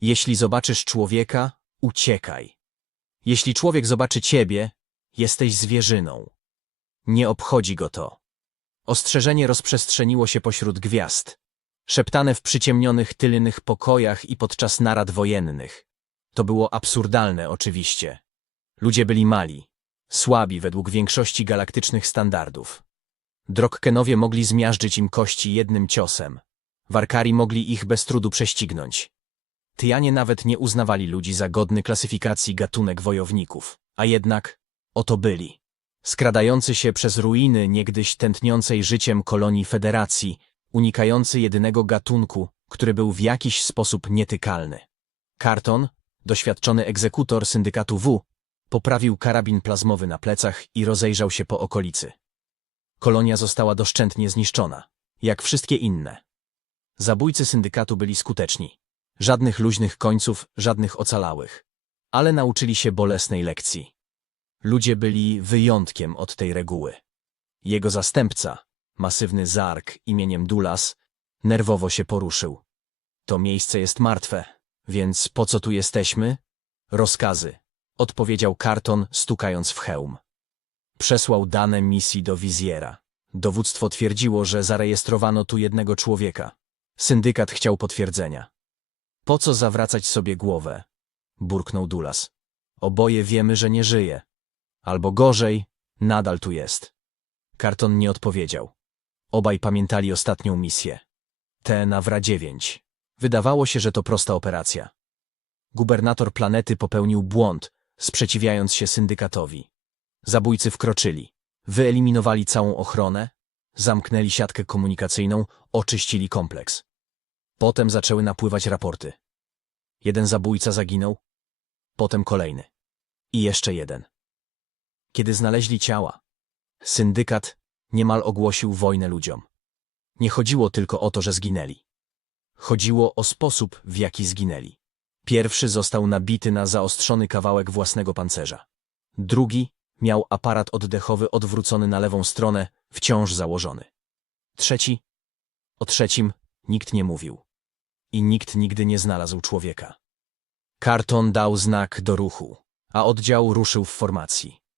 Jeśli zobaczysz człowieka, uciekaj. Jeśli człowiek zobaczy ciebie, jesteś zwierzyną. Nie obchodzi go to. Ostrzeżenie rozprzestrzeniło się pośród gwiazd, szeptane w przyciemnionych tylnych pokojach i podczas narad wojennych. To było absurdalne, oczywiście. Ludzie byli mali, słabi według większości galaktycznych standardów. Drokkenowie mogli zmiażdżyć im kości jednym ciosem. Warkari mogli ich bez trudu prześcignąć. Tyjanie nawet nie uznawali ludzi za godny klasyfikacji gatunek wojowników, a jednak oto byli. Skradający się przez ruiny niegdyś tętniącej życiem kolonii Federacji, unikający jedynego gatunku, który był w jakiś sposób nietykalny. Carton, doświadczony egzekutor syndykatu W, poprawił karabin plazmowy na plecach i rozejrzał się po okolicy. Kolonia została doszczętnie zniszczona, jak wszystkie inne. Zabójcy syndykatu byli skuteczni. Żadnych luźnych końców, żadnych ocalałych. Ale nauczyli się bolesnej lekcji. Ludzie byli wyjątkiem od tej reguły. Jego zastępca, masywny zark imieniem Dulas, nerwowo się poruszył. To miejsce jest martwe, więc po co tu jesteśmy? Rozkazy, odpowiedział Karton, stukając w hełm. Przesłał dane misji do wizjera. Dowództwo twierdziło, że zarejestrowano tu jednego człowieka. Syndykat chciał potwierdzenia. Po co zawracać sobie głowę? Burknął Dulas. Oboje wiemy, że nie żyje. Albo gorzej, nadal tu jest. Karton nie odpowiedział. Obaj pamiętali ostatnią misję. Tę na Wra 9. Wydawało się, że to prosta operacja. Gubernator planety popełnił błąd, sprzeciwiając się syndykatowi. Zabójcy wkroczyli, wyeliminowali całą ochronę, zamknęli siatkę komunikacyjną, oczyścili kompleks. Potem zaczęły napływać raporty. Jeden zabójca zaginął, potem kolejny. I jeszcze jeden. Kiedy znaleźli ciała, syndykat niemal ogłosił wojnę ludziom. Nie chodziło tylko o to, że zginęli. Chodziło o sposób, w jaki zginęli. Pierwszy został nabity na zaostrzony kawałek własnego pancerza. Drugi miał aparat oddechowy odwrócony na lewą stronę, wciąż założony. Trzeci? O trzecim nikt nie mówił. I nikt nigdy nie znalazł człowieka. Karton dał znak do ruchu, a oddział ruszył w formacji.